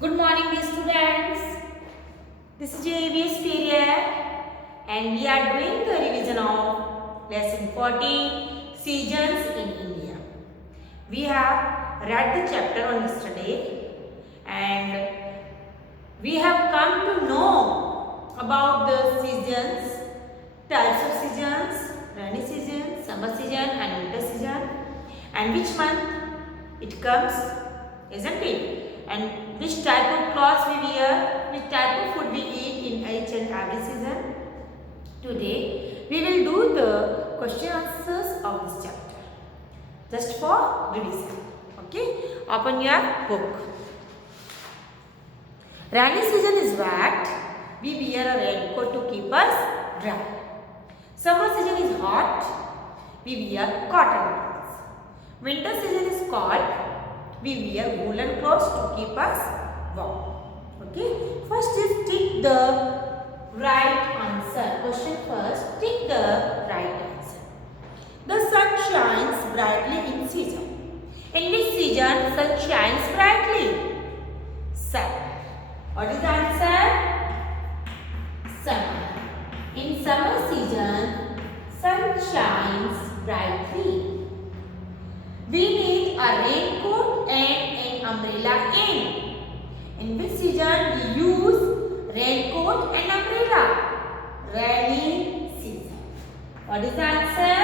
Good morning, dear students. This is JVS period, and we are doing the revision of lesson 14 Seasons in India. We have read the chapter on yesterday, and we have come to know about the seasons, types of seasons, rainy season, summer season, and winter season, and which month it comes, isn't it? And which type of clothes we wear, which type of food we eat in each and every season. Today we will do the question answers of this chapter, just for revision. Okay, open your book. Rainy season is wet. We wear a raincoat to keep us dry. Summer season is hot. We wear cotton clothes. Winter season is cold. We wear woolen clothes to keep us warm. Okay. First is tick the right answer. Question first. Tick the right answer. The sun shines brightly in season. In which season sun shines brightly? Summer. What is the answer? Summer. In summer season, sun shines brightly. We need a raincoat and an umbrella in which season we use raincoat and umbrella? Rainy season. What is the answer?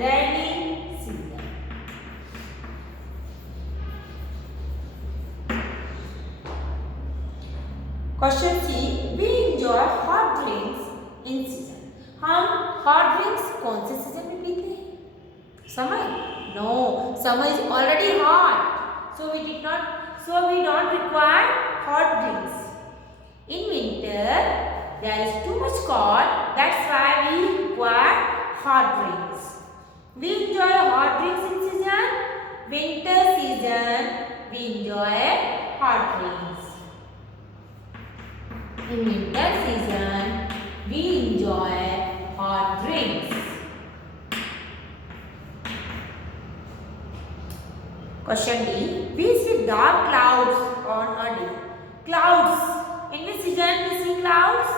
Rainy season. Question C. We enjoy hot drinks in season. हम hot drinks कौन से season में पीते हैं? Summer? No, summer is already hot, so we don't require hot drinks. In winter, there is too much cold. That's why we require hot drinks. We enjoy hot drinks in season. Winter season, we enjoy hot drinks. In winter season, we enjoy hot drinks. Question D. We see dark clouds on a day. Clouds. In which season we see clouds?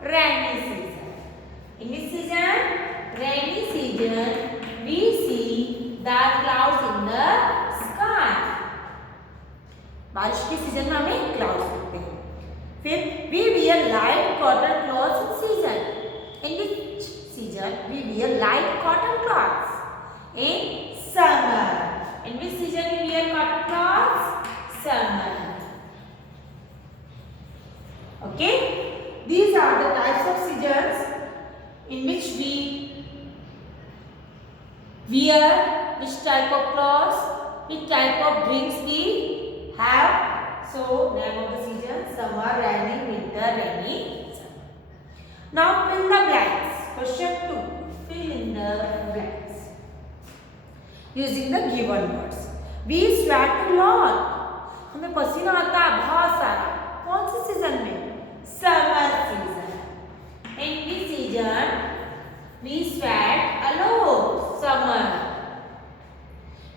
Rainy season. In which season? Rainy season. We see dark clouds in the sky. बारिश के season में हमें clouds दिखते हैं. फिर we wear light cotton clothes in season. In which season we wear light cotton clothes? In summer. In which season we wear cotton clothes? Summer. Okay. These are the types of seasons in which we wear, which type of clothes, which type of drinks we have. So, name of the season: summer, rainy, winter, rainy. Now fill the blanks. Question 2. Fill in the blanks using the given words. We sweat a lot. हमें पसीना आता है बहुत सारा. कौन से season में? Summer season. In which season we sweat a lot? Summer.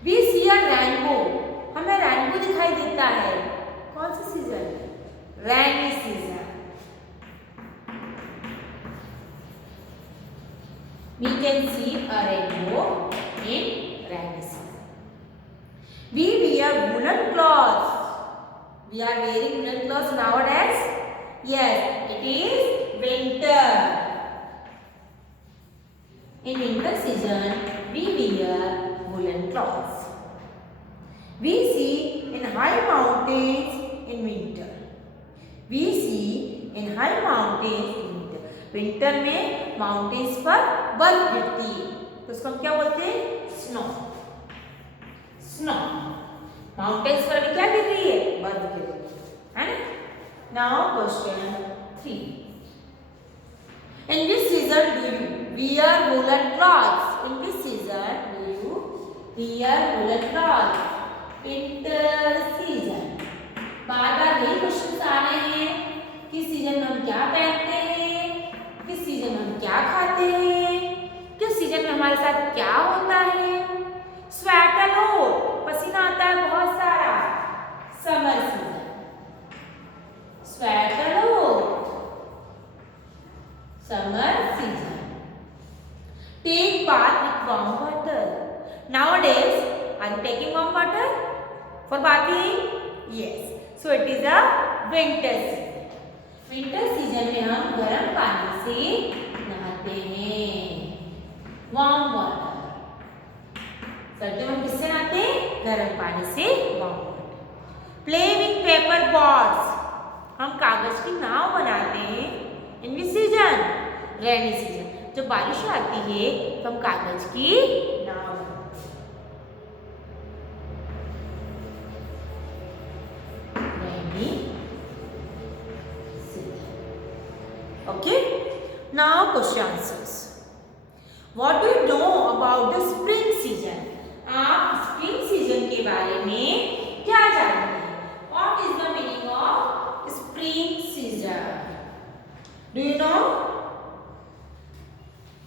We see a rainbow. हमें रेनबो दिखाई देता है. कौन से season? Rainy season. We can see a rainbow in rainy season. We wear woolen clothes. We are wearing woolen clothes nowadays. Yes, it is winter. In winter season, we wear woolen clothes. We see in high mountains in winter. We see in high mountains in winter. Winter में mountains पर बर्फ गिरती है, तो उसको हम क्या बोलते हैं? Snow. Snow. Mountains पर भी क्या गिर रही है? बर्फ गिर रही है ना? Now question 3. In which season do you wear woolen clothes? In which season do you wear woolen clothes? Winter season. बार बार यही क्वेश्चन आ रहे हैं. किस सीजन में हम क्या पहनते हैं? किस सीजन में हम क्या खाते हैं? किस सीजन में हमारे साथ क्या होता है? स्वेटर हो, पसीना आता है बहुत सारा. Summer season. taking warm water for bathing? Yes. So it is a winter season. Winter season में हम गर्म पानी से नहाते हैं, वार्म वाटर। सर्दियों में किससे नहाते हैं? गर्म पानी से, warm water. Play with paper boats, हम कागज की नाव बनाते हैं। इन विच सीजन? Rainy season. जब बारिश आती है तो हम कागज की नाव बनाते हैं। Rainy season. Okay, now question answers. What do you know about the spring season? आप स्प्रिंग सीजन के बारे में क्या जानते हैं? What is the meaning of spring season? Do you know?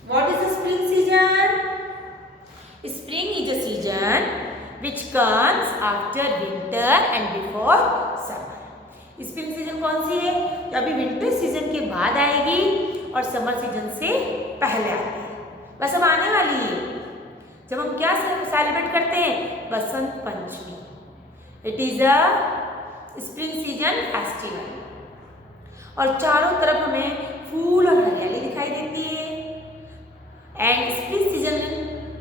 What is the spring season? Spring is a season which comes after winter and before summer. Spring season कौन सी है? जो अभी विंटर सीजन के बाद आएगी और समर सीजन से पहले आएगी। बस अब आने वाली है जब हम क्या सेलिब्रेट करते हैं? Basant Panchami. It is a spring season festival और चारों तरफ हमें फूल और हरियाली दिखाई देती है। एंड स्प्रिंग सीजन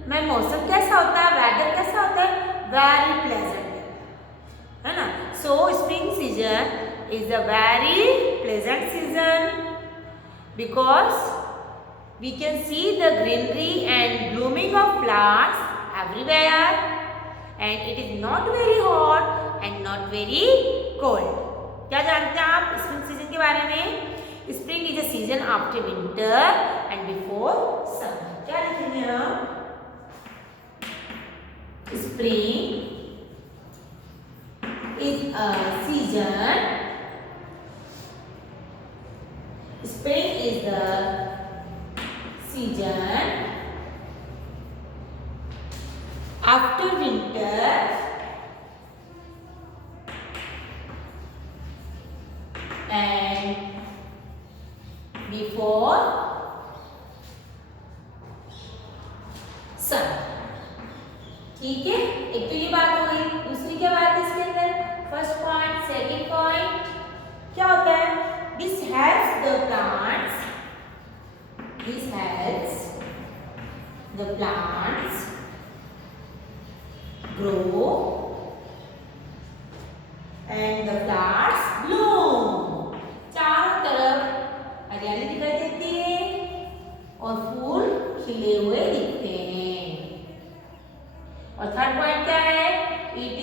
में मौसम कैसा होता है? वेदर कैसा होता है? वेरी प्लेजेंट, है ना? सो spring season is a very pleasant season because we can see the greenery and blooming of flowers everywhere and it is not very hot and not very cold. क्या जानते हैं आप spring season के बारे में? Spring is a season after winter and before summer. क्या लिखेंगे हम? Spring is a season, spring is the season after winter and before summer। ठीक है, एक तो ये बात हो गई। दूसरी क्या बात है इसके अंदर? फर्स्ट पॉइंट, सेकंड पॉइंट क्या होता है? This helps the plants, this helps the plants grow and the flowers bloom। चारों तरफ हरियाली दिखाई देती है और फूल खिले हुए दिखते हैं। और थर्ड पॉइंट क्या है? It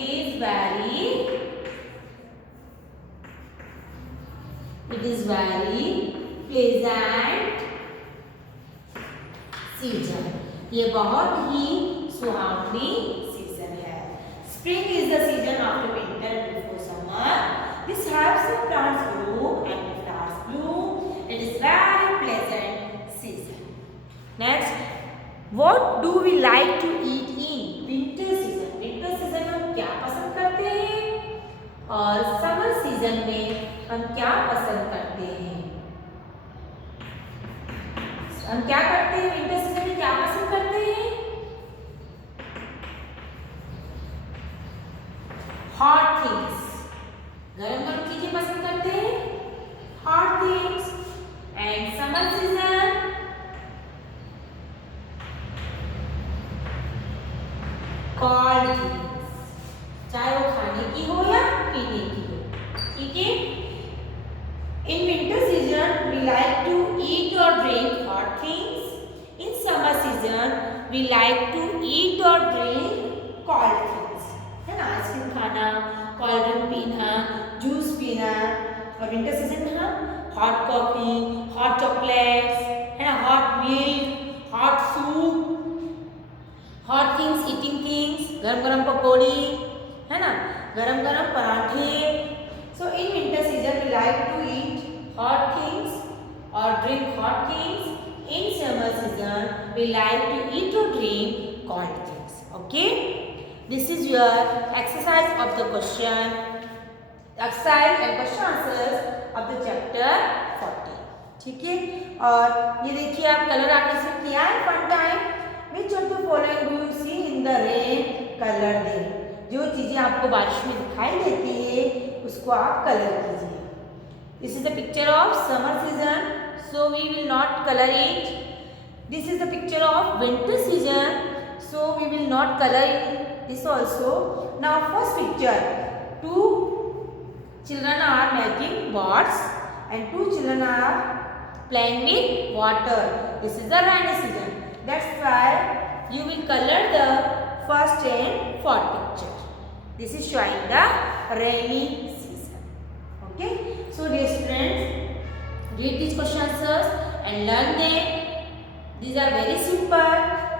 is very pleasant season. ये बहुत ही सुहावनी सीजन है। Spring is the season after winter before summer. This helps the plants grow and the flowers bloom. It is very pleasant season. Next, what do we like to eat in winter season? Winter season में हम क्या पसंद करते हैं और summer season में हम क्या पसंद करते हैं? हम क्या करते हैं विंटर सीजन में? क्या पसंद करते हैं? हॉट थिंग्स, गरम गरम चीजें पसंद करते हैं, hot things. And summer season cold things, चाहे वो खाने की हो या पीने की हो। ठीक है। In winter season, we like to eat or drink hot things. In summer season, we like to eat or drink cold things. है ना? आइसक्रीम खाना, कोल्ड ड्रिंक पीना, जूस पीना। और विंटर सीजन में हम हॉट कॉफी, हॉट चॉकलेट्स, है ना, hot milk, hot soup, hot things, eating things, गरम गरम पकौड़ी, है ना, गरम गरम पराठे। So in winter season we like to eat hot things or drink hot things. In summer season we like to eat or drink cold things. Okay? This is your exercise of the question, exercise and question answers of the chapter 40. ठीक है? और ये देखिए आप colour आपने इसमें किया है fun time. Which of the following do you see in the rain colour दें। जो चीज़ें आपको बारिश में दिखाई देती है उसको आप कलर कीजिए। This is the picture of summer season, so we will not colour it. This is the picture of winter season, so we will not color this also. Now first picture, two children are making pots and two children are playing with water. This is the rainy season, that's why you will color the first and fourth picture. This is showing the rainy season. Okay, so dear students, read these question answers and learn them. These are very simple.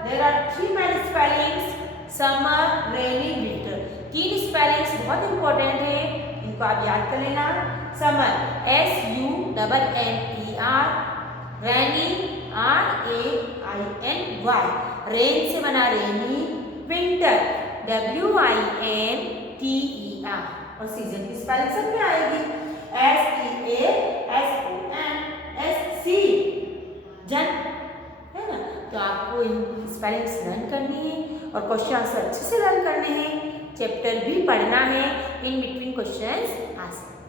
There are three main spellings: summer, rainy, winter. तीन spellings बहुत important है, इनको आप याद कर लेना. Summer SUMMER, रैनी RAINY, rain से बना रेनी. विंटर WINTER, और सीजन की स्पेलिंग सब में आएगी SEASON, जन, है ना. तो आपको इन स्पेलिंग्स लर्न करनी है और क्वेश्चन आंसर अच्छे से लर्न करने हैं. चैप्टर भी पढ़ना है, इन बिटवीन क्वेश्चंस आ सकते हैं.